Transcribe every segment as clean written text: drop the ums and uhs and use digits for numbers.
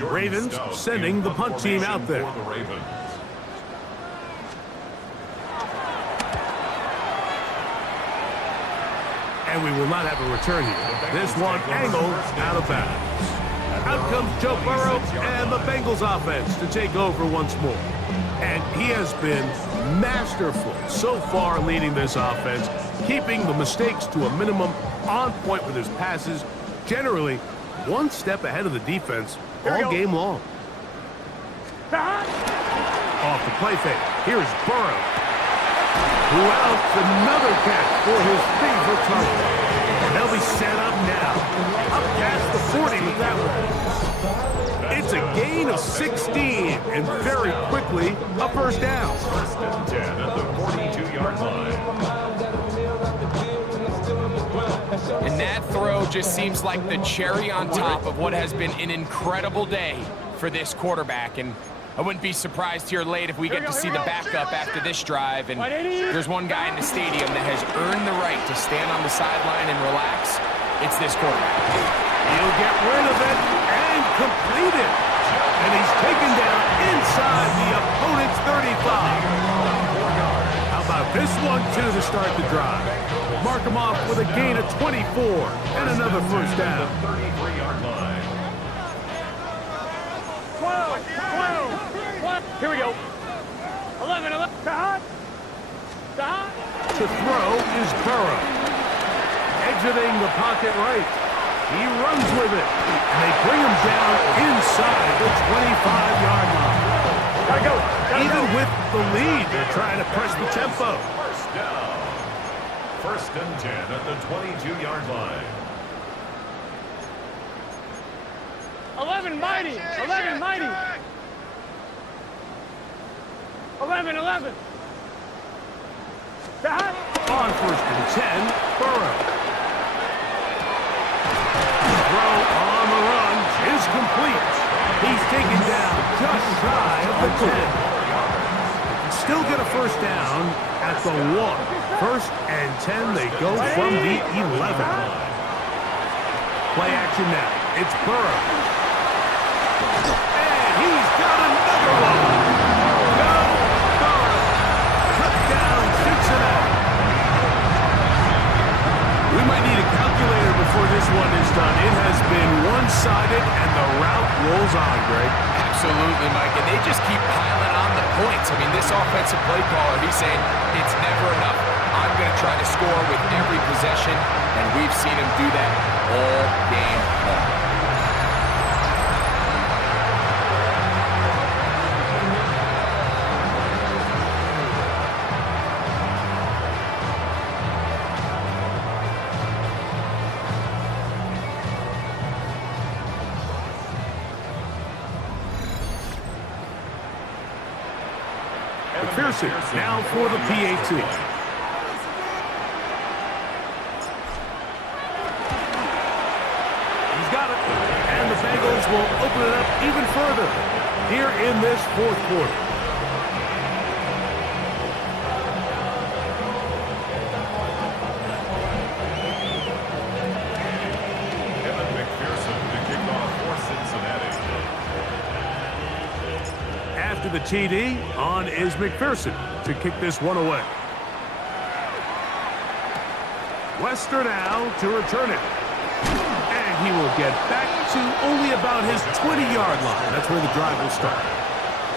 Ravens sending the punt team out there. And we will not have a return here. This one angled out of bounds. Out comes Joe Burrow and the Bengals offense to take over once more. And he has been masterful so far leading this offense, keeping the mistakes to a minimum, on point with his passes, generally one step ahead of the defense all game long. Off the play fake. Here's Burrow, who outs another catch for his favorite target. And they'll be set up now. Up past the 40 with that one. It's a gain of 16, and very quickly, a first down. First and 10 at the 42-yard line. And that throw just seems like the cherry on top of what has been an incredible day for this quarterback. And I wouldn't be surprised here late if we get to see the backup after this drive. And there's one guy in the stadium that has earned the right to stand on the sideline and relax. It's this quarterback. He'll get rid of it and complete it. And he's taken down inside the opponent's 35. How about this one, too, to start the drive? Mark him off with a gain of 24 and another first down. 33-yard line. 12. Here we go. 11. To throw is Burrow. Exiting the pocket right. He runs with it. And they bring him down inside the 25-yard line. Even with the lead, they're trying to press the tempo. First down. First and 10 at the 22-yard line. 11 mighty. 11. On first and 10, Burrow. Throw on the run is complete. He's taken down just shy of the 10. Still get a first down at the 1. First and 10, they go from the 11. Play action now. It's Burrow. And he's got another one. Go Burrow. Cut down Cincinnati. We might need a calculator before this one is done. It has been one-sided, and the route rolls on, Greg. Absolutely, Mike, and they just keep piling on the points. I mean, this offensive play caller, he's saying it's never enough. I'm going to try to score with every possession, and we've seen him do that all game long. McPherson now for the PAT. He's got it. And the Bengals will open it up even further here in this fourth quarter. McPherson to kick off for Cincinnati. After the TD, on is McPherson to kick this one away. Wester now to return it. And he will get back to only about his 20-yard line. That's where the drive will start.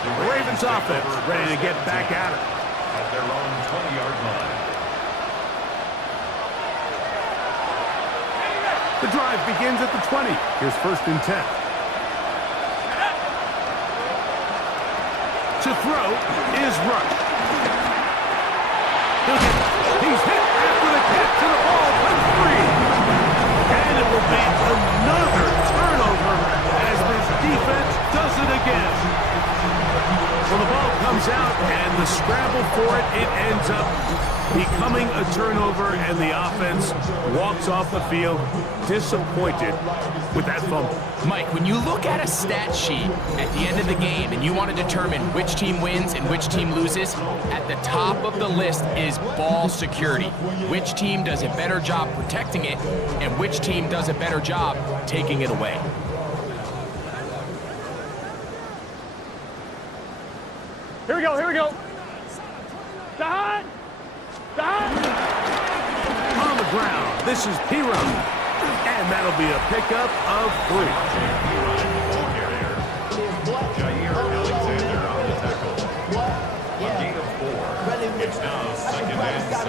The Ravens offense ready to get back at it. At their own 20-yard line. The drive begins at the 20. Here's first and 10. To throw is Rush. He's hit after the catch, and the ball comes free. And it will be another turnover as this defense does it again. Well, the ball comes out, and the scramble for it, it ends up becoming a turnover, and the offense walks off the field disappointed with that fumble. Mike, when you look at a stat sheet at the end of the game and you want to determine which team wins and which team loses, at the top of the list is ball security. Which team does a better job protecting it, and which team does a better job taking it away. Here we go, here we go. Dot! Dot! On the ground, this is P-Run. And that'll be a pickup of 3. It's now second and 6 at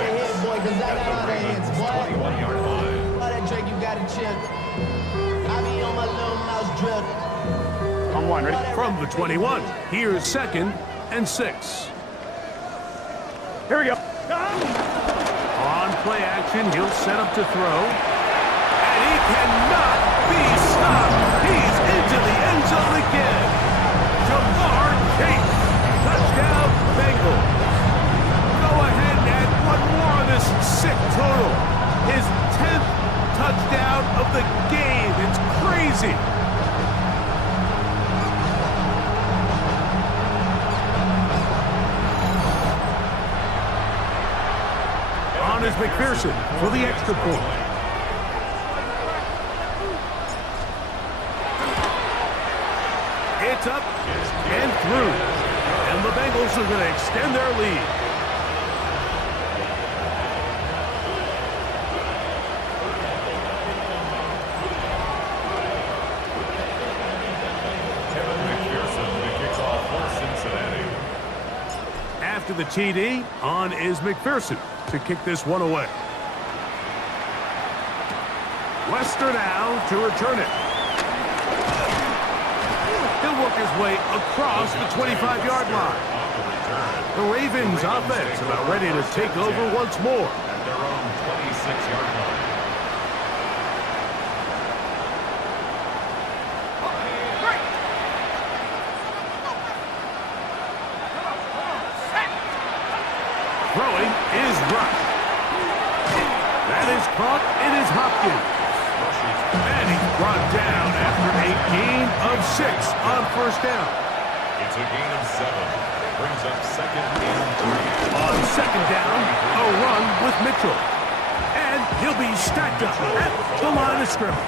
the Ravens' 21-yard line. On 1, ready? From the 21, here's second and 6. Here we go. On play action, he'll set up to throw. And he cannot be stopped. He's into the end zone again. Jamar Chase. Touchdown, Bengals. Go ahead and add one more on this sick total. His 10th touchdown of the game. It's crazy. On is McPherson for the extra point. It's up and through. And the Bengals are going to extend their lead. After the TD, on is McPherson to kick this one away. Lester now to return it. He'll work his way across the 25-yard line. The Ravens offense about ready to take over once more. At their own 26-yard line. Throwing is Rush. That is caught. It is Hopkins. And he's brought down after a gain of 6 on first down. It's a gain of 7. Brings up second and 3. On second down, a run with Mitchell. And he'll be stacked up at the line of scrimmage.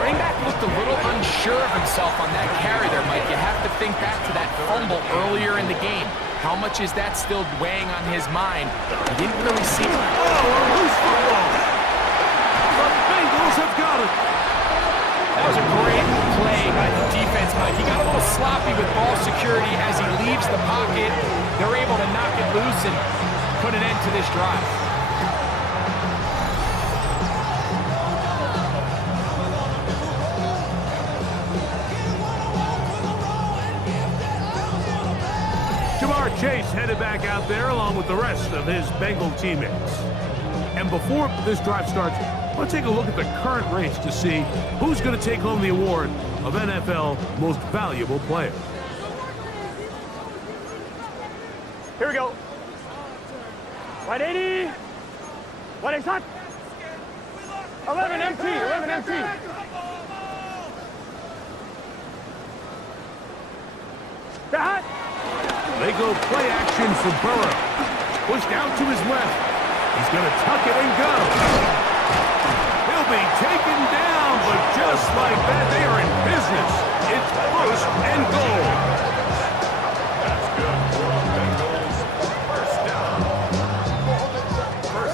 Running back looked a little unsure of himself on that carry there, Mike. You have to think back to that fumble earlier in the game. How much is that still weighing on his mind? He didn't really see it. Oh, a loose football. The Bengals have got it. That was a great play by the defense, Mike. He got a little sloppy with ball security as he leaves the pocket. They're able to knock it loose and put an end to this drive. Jamar Chase headed back out there along with the rest of his Bengal teammates. And before this drive starts, let's take a look at the current race to see who's going to take home the award of NFL Most Valuable Player. Here we go. 180. 180 shot. 11 MT. 11 MT. That. They go play action for Burrow. Pushed out to his left. He's going to tuck it and go. He'll be taken down, but just like that, they are in business. It's first and goal. That's good for the Bengals. First down.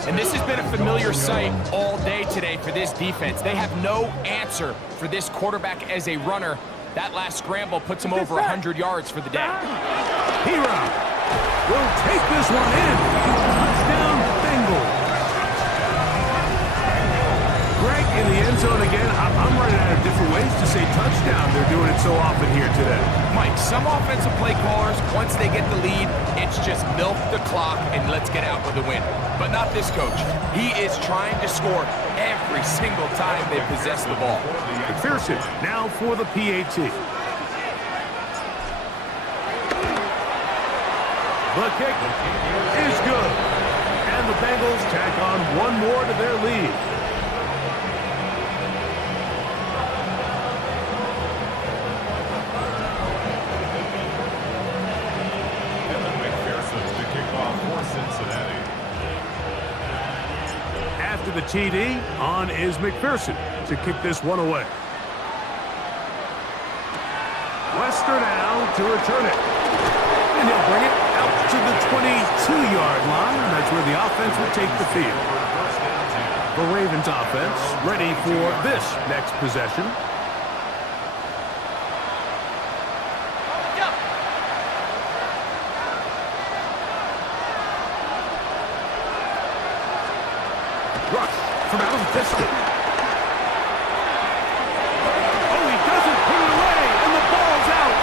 And this has been a familiar sight all day today for this defense. They have no answer for this quarterback as a runner. That last scramble puts him over 100 yards for the day. Hero will take this one in. Touchdown, Bengals. Greg in the end zone again. I'm running out of different ways to say touchdown. They're doing it so often here today. Mike, some offensive play callers, once they get the lead, it's just milk the clock and let's get out with a win. But not this coach. He is trying to score every single time they possess the ball. McPherson now for the PAT. The kick is good. And the Bengals tack on one more to their lead. McPherson to kick off for Cincinnati. After the TD, on is McPherson to kick this one away. Lester now to return it. And he'll bring it out to the 22-yard line. That's where the offense will take the field. The Ravens offense ready for this next possession. Rush from out of the distance. Oh, he doesn't put it away, and the ball's out.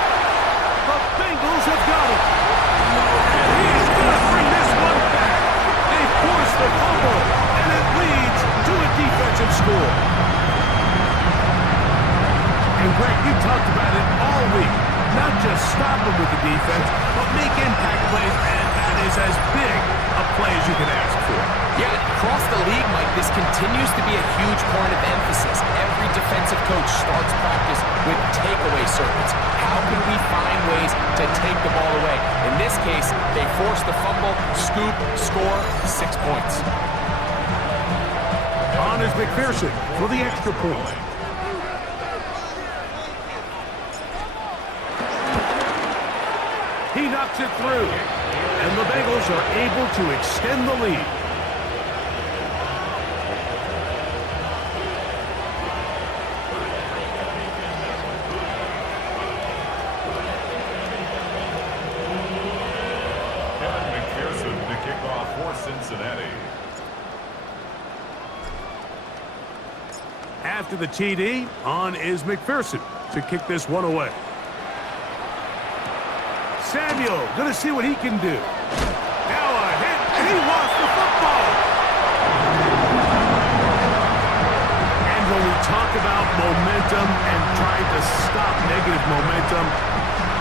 The Bengals have got it. And he's going to bring this one back. They force the fumble, and it leads to a defensive score. And Greg, you talked about it all week. Not just stop them with the defense, but make impact plays, and that is as big a play as you can ask for. Yeah, across the league, Mike, this continues to be a huge point of emphasis. Every defensive coach starts practice with takeaway circuits. How can we find ways to take the ball away? In this case, they force the fumble, scoop, score, 6 points. On is McPherson for the extra point. He knocks it through, and the Bengals are able to extend the lead. Cincinnati. After the TD, on is McPherson to kick this one away. Samuel going to see what he can do. Now a hit, and he lost the football. And when we talk about momentum and trying to stop negative momentum,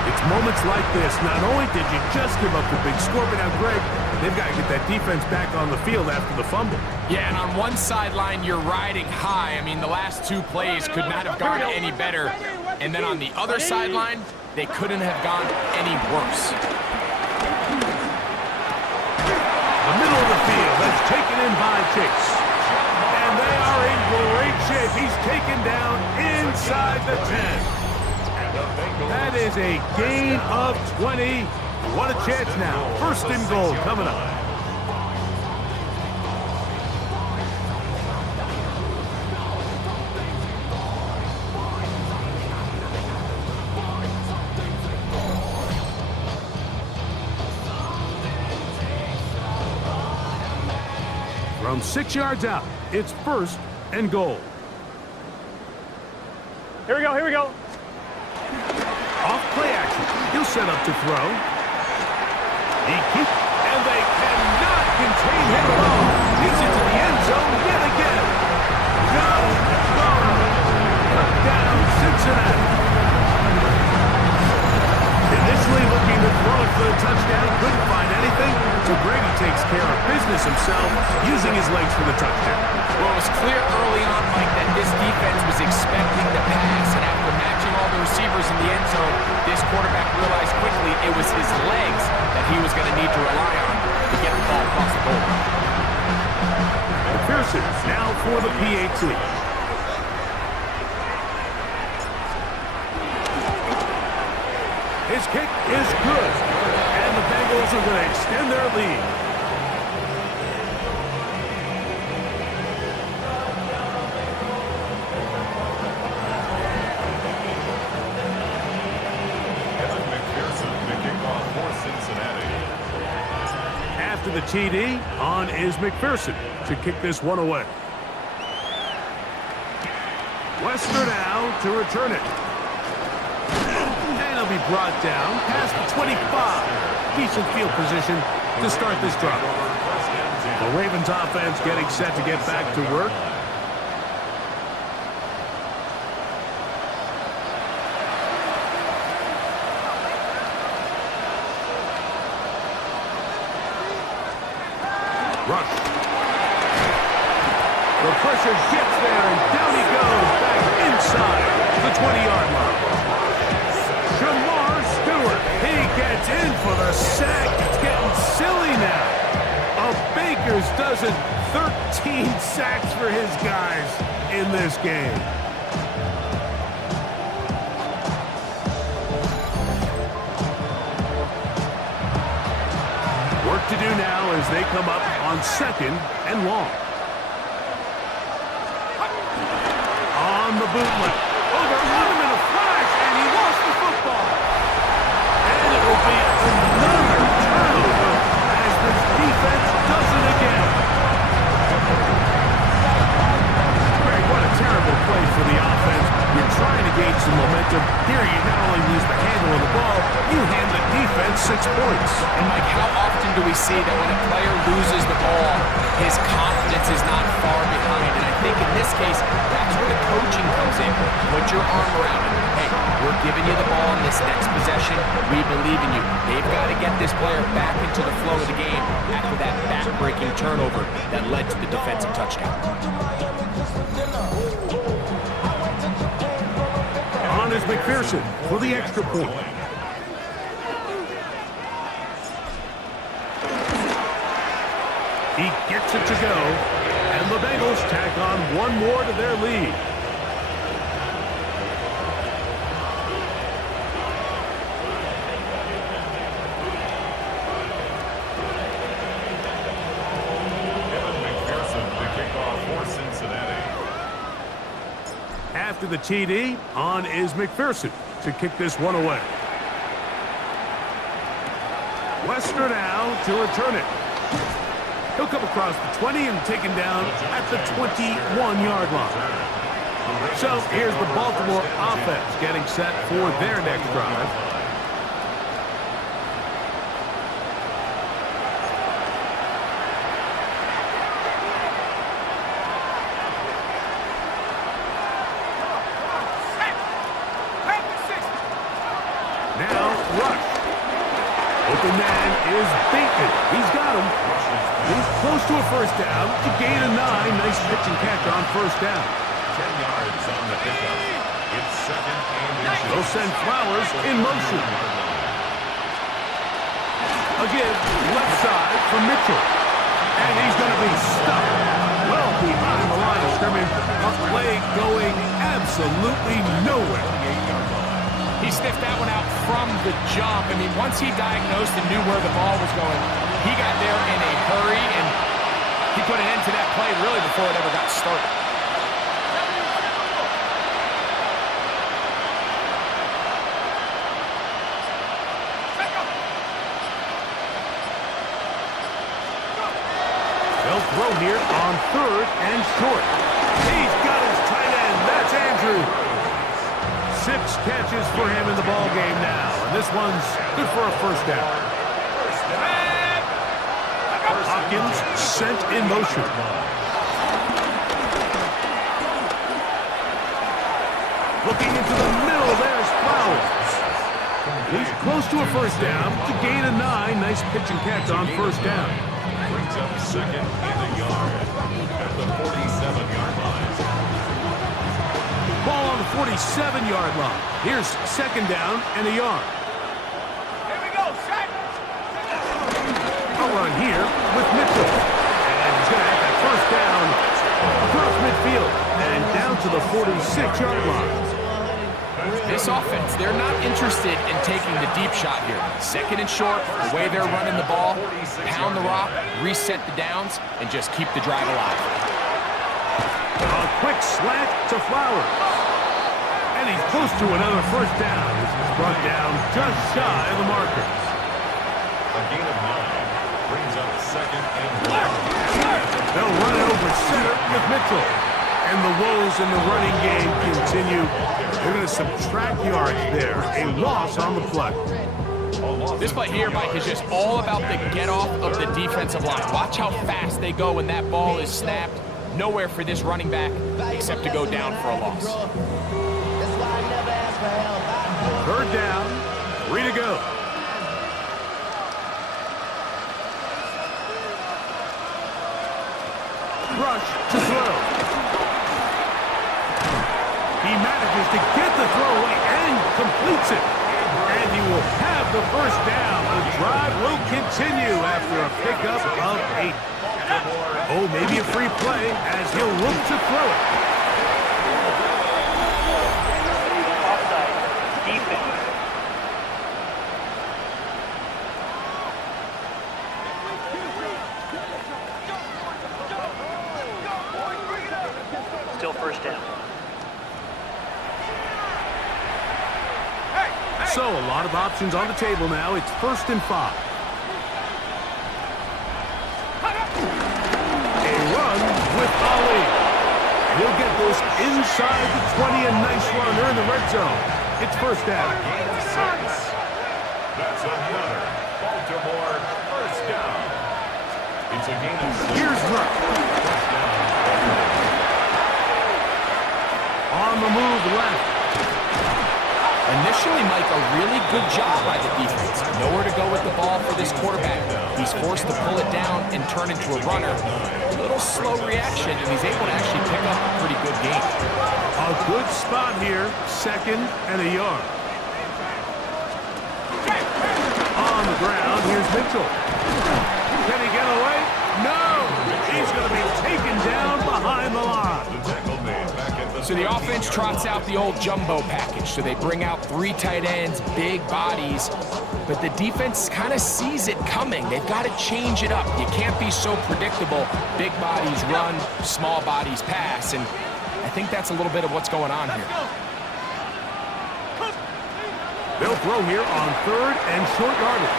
it's moments like this. Not only did you just give up the big score, but now, Greg, they've got to get that defense back on the field after the fumble. Yeah, and on one sideline, you're riding high. I mean, the last 2 plays could not have gone any better. And then on the other sideline, they couldn't have gone any worse. The middle of the field, that's taken in by Chase. And they are in great shape. He's taken down inside the 10. That is a gain of 20. What a chance now. First and goal coming up. From 6 yards out, it's first and goal. Here we go, here we go. Off play action. He'll set up to throw. He keeps, and they cannot contain him at all. He's into the end zone yet again. Joe Burrow cut down Cincinnati. Initially looking to throw it for the touchdown, couldn't find anything, so Brady takes care of business himself, using his legs for the touchdown. Well, it was clear early on, Mike, that this defense was expecting the pass, and after matching all the receivers in the end zone, this quarterback realized quickly it was his legs that he was going to need to rely on to get the ball across the goal. McPherson now for the PAT. His kick is good, and the Bengals are going to extend their lead. After the TD, on is McPherson to kick this one away. Wester now to return it. And he'll be brought down past the 25. Decent field position to start this drive. The Ravens offense getting set to get back to work. Rush. The pressure gets there, and down he goes back inside the 20-yard line. Jamar Stewart, he gets in for the sack. It's getting silly now. A Baker's dozen, 13 sacks for his guys in this game. as they come up on 2nd and long. On the bootleg. Oh, they're on him in a flash, and he lost the football. And it will be another turnover as this defense does it again. Greg, what a terrible play for the offense. You're trying to gain some momentum. Here you not only lose the handle of the ball, you hand the defense 6 points. And Mike, how often do we see that when a player loses the ball, his confidence is not far behind? And I think in this case, that's where the coaching comes in. Put your arm around him. Hey, we're giving you the ball in this next possession. We believe in you. They've got to get this player back into the flow of the game after that back-breaking turnover that led to the defensive touchdown. On is McPherson for the extra point. He gets it to go, and the Bengals tack on one more to their lead. McPherson, the kickoff for Cincinnati. After the TD, on is McPherson to kick this one away. Wester now to return it. He'll come across the 20 and taken down at the 21-yard line. So here's the Baltimore offense getting set for their next drive. Now, Rush. Open man is Bateman. He's got him. He's close to a first down to gain a 9. Nice pitch and catch on first down. 10 yards on the pickup. It's 2nd and inches. They'll send Flowers in motion. A give left side for Mitchell. And he's going to be stuck well behind the line of scrimmage. A play going absolutely nowhere. He sniffed that one out from the jump. I mean, once he diagnosed and knew where the ball was going, he got there in a hurry, and he put an end to that play really before it ever got started. They'll throw here on 3rd and short. He's got his tight end. That's Andrew. 6 catches for him in the ball game now, and this one's good for a first down. Hopkins sent in motion. Looking into the middle, there's Flowers. He's close to a first down to gain a 9. Nice pitch and catch on first down. Brings up 2nd and a yard at the 47-yard line. Ball on the 47-yard line. Here's 2nd down and a yard. Here we go, set. A run here with Mitchell. And he's going to have that first down across midfield and down to the 46-yard line. This offense, they're not interested in taking the deep shot here. 2nd and short, the way they're running the ball, pound the rock, reset the downs, and just keep the drive alive. A quick slant to Flowers. And he's close to another first down. This is brought down just shy of the markers. A gain of 9 brings up 2nd and 1. They'll run it over center with Mitchell. And the woes in the running game continue. They're going to subtract yards there. A loss on the play. This play here, Mike, is just all about the get-off of the defensive line. Watch how fast they go when that ball is snapped. Nowhere for this running back except to go down for a loss. 3rd down, 3 to go. Rush to throw. He manages to get the throw away and completes it. And he will have the first down. The drive will continue after a pickup of 8. Oh, maybe a free play as he'll look to throw it. So a lot of options on the table now. It's 1st and 5. A run with Ali. He'll get this inside the 20, a nice run. They're in the red zone. It's 1st down. Gain of 6. That's another Baltimore 1st down. It's a gain of 6. Here's Ruck. On the move left. Initially, Mike, a really good job by the defense. Nowhere to go with the ball for this quarterback. He's forced to pull it down and turn into a runner. A little slow reaction, and he's able to actually pick up a pretty good game. A good spot here, 2nd and a yard. On the ground, here's Mitchell. Can he get away? No! He's going to be taken down behind the line. The tackle made back at the So the offense trots out the old jumbo package. So they bring out 3 tight ends, big bodies, but the defense kind of sees it coming. They've got to change it up. You can't be so predictable. Big bodies run, small bodies pass, and I think that's a little bit of what's going on here. They'll throw here on 3rd and short yardage.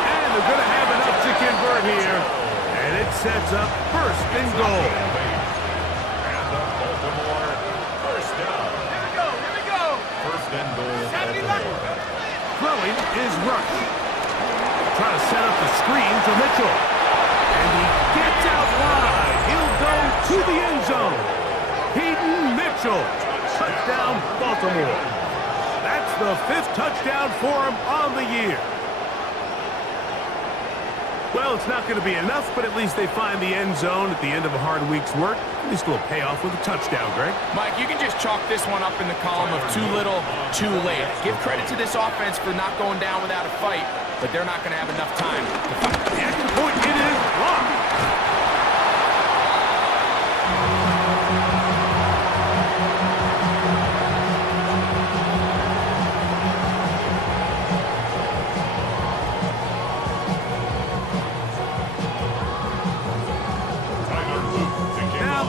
And they're going to have enough to convert here. And it sets up 1st and goal. And the Baltimore 1st down. Here we go. 1st and goal. Baltimore. Throwing is Rush. Trying to set up the screen to Mitchell. And he gets out wide. He'll go to the end zone. Peyton Mitchell. Touchdown, Baltimore. That's the 5th touchdown for him on the year. Well, it's not going to be enough, but at least they find the end zone at the end of a hard week's work. At least a little payoff with a touchdown, Greg. Mike, you can just chalk this one up in the column of too little, too late. Give credit to this offense for not going down without a fight, but they're not going to have enough time to fight. The extra point, it is blocked.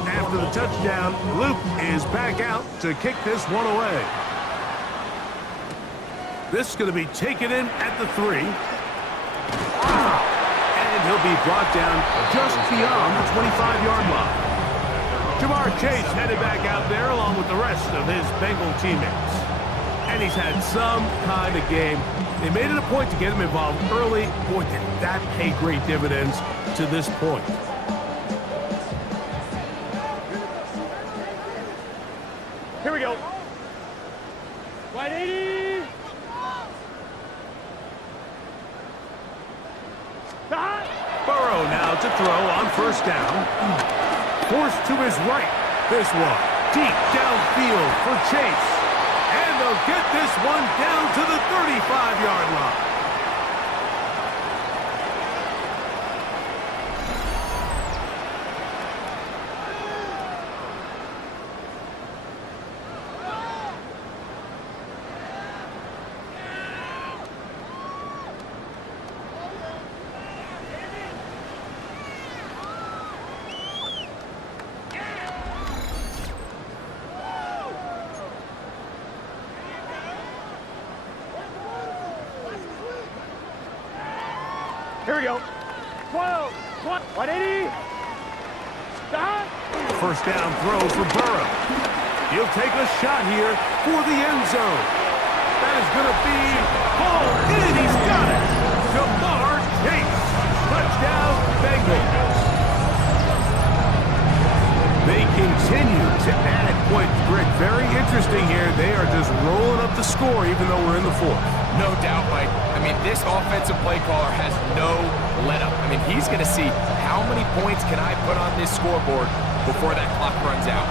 After the touchdown, Luke is back out to kick this one away. This is going to be taken in at the 3. And he'll be brought down just beyond the 25-yard line. Jamar Chase headed back out there along with the rest of his Bengal teammates. And he's had some kind of game. They made it a point to get him involved early. Boy, did that pay great dividends to this point. Here we go. Wide 80. Burrow now to throw on 1st down. Forced to his right. This one deep downfield for Chase. And they'll get this one down to the 35-yard line. Here we go. 12, 180. 1st down throw for Burrow. He'll take a shot here for the end zone. That is going to be pulled in. He's got it. Jamar Chase. Touchdown, Bengals. They continue to add points. Greg, very interesting here. They are just rolling up the score even though we're in the 4th. No doubt, Mike. I mean, this offensive play caller has no let-up. I mean, he's going to see how many points can I put on this scoreboard before that clock runs out.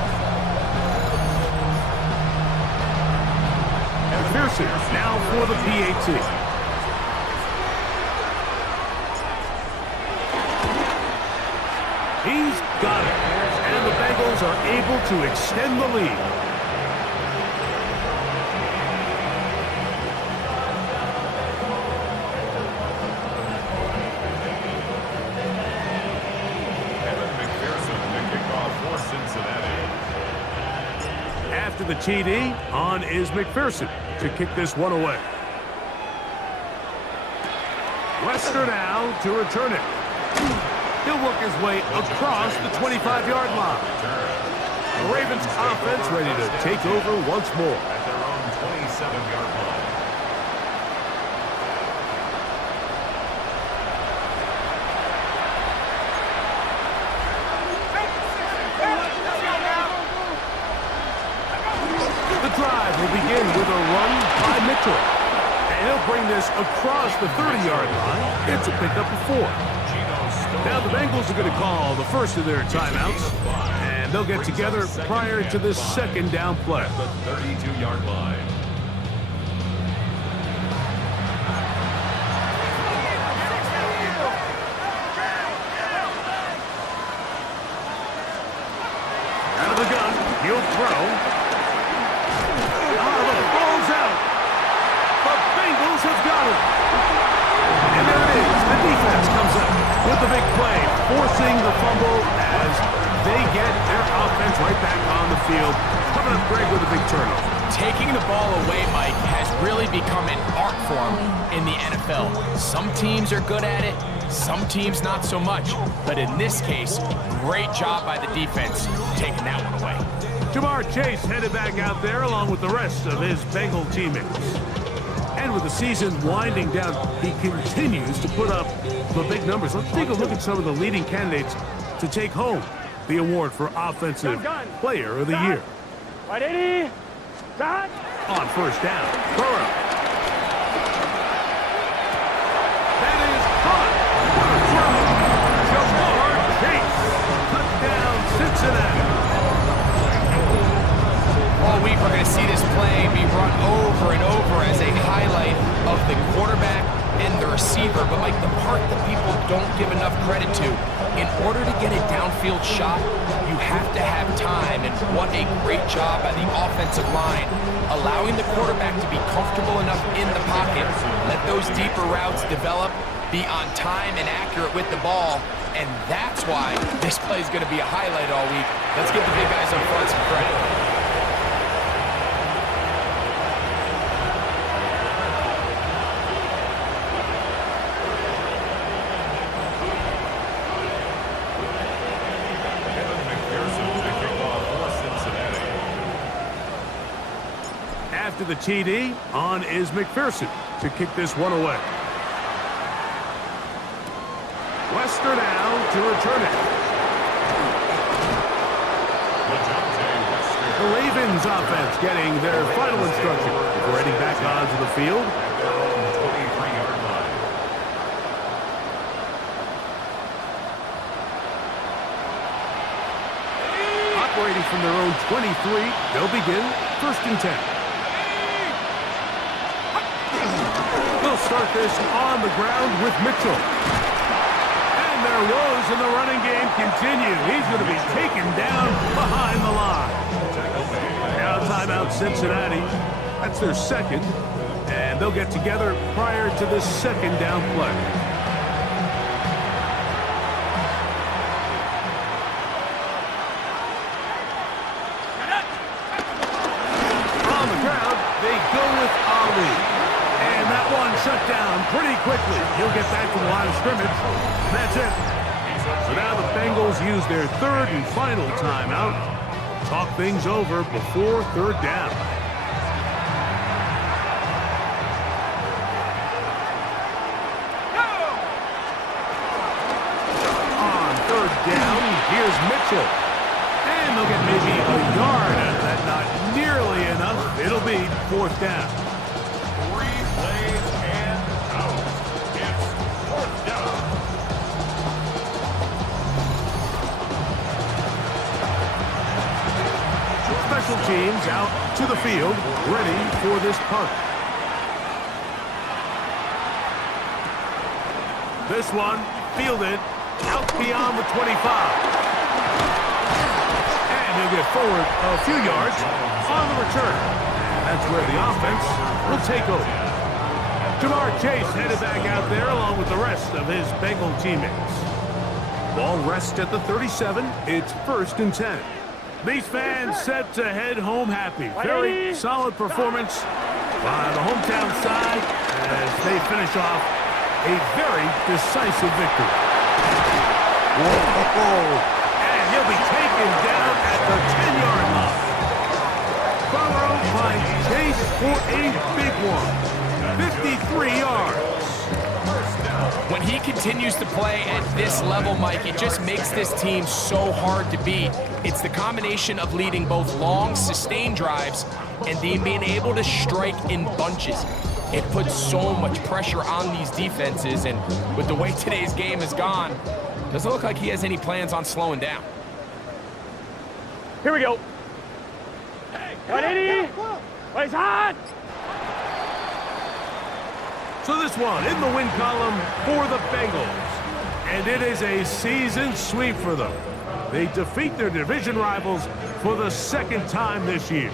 And Pearson now for the PAT. He's got it. And the Bengals are able to extend the lead. After the TD, on is McPherson to kick this one away. Lester now to return it. He'll work his way across the 25-yard line. The Ravens offense ready to take over once more. At their own 27-yard line. The drive will begin with a run by Mitchell. And he'll bring this across the 30-yard line. It's a pickup of 4. Now the Bengals are going to call the first of their timeouts. And they'll get together prior to the second down play. The 32-yard line. Out of the gun, he'll throw. The ball's out. The Bengals have got it. And there it is. The defense comes up with the big play, forcing the fumble as they get their offense right back on the field. Coming up, Greg, with a big turnover. Taking the ball away, Mike, has really become an art form in the NFL. Some teams are good at it, some teams not so much. But in this case, great job by the defense taking that one away. Jamar Chase headed back out there along with the rest of his Bengal teammates. And with the season winding down, he continues to put up the big numbers. Let's take a look at some of the leading candidates to take home the award for Offensive Player of the Year. Right, 80. Dot. On first down, Burrow. That is caught. What a throw. Jamar Chase. Touchdown, Cincinnati. All week we're going to see this play be run over and over as a highlight of the quarterback and the receiver. But like the part that people don't give enough credit to, in order to get a downfield shot, you have to have time. And what a great job by the offensive line, allowing the quarterback to be comfortable enough in the pocket, let those deeper routes develop, be on time and accurate with the ball. And that's why this play is going to be a highlight all week. Let's give the big guys up front some credit. After the TD, on is McPherson to kick this one away. Lester now to return it. The Ravens offense getting their final instruction before heading back onto the field. Operating from their own 23, they'll begin first and 10. They'll start this on the ground with Mitchell. And their woes in the running game continue. He's going to be taken down behind the line. Now timeout Cincinnati. That's their second. And they'll get together prior to the second down play. On the ground, they go with Ali. And that one shut down pretty quickly. He'll get back to the line of scrimmage. And that's it. So now the Bengals use their third and final timeout. Talk things over before third down. On third down, here's Mitchell. And they'll get maybe a yard out of that. Not nearly enough. It'll be fourth down. Special teams out to the field, ready for this punt. This one fielded out beyond the 25. And he'll get forward a few yards on the return. That's where the offense will take over. Jamar Chase headed back out there along with the rest of his Bengal teammates. Ball rests at the 37. It's first and 10. These fans set to head home happy. Very solid performance by the hometown side as they finish off a very decisive victory. Whoa! And he'll be taken down at the 10-yard line. Burrow finds Chase for a big one. 53 yards. When he continues to play at this level, Mike, it just makes this team so hard to beat. It's the combination of leading both long, sustained drives and being able to strike in bunches. It puts so much pressure on these defenses, and with the way today's game has gone, doesn't look like he has any plans on slowing down. Here we go. 180. He's hot. So this one in the win column for the Bengals. And it is a season sweep for them. They defeat their division rivals for the second time this year.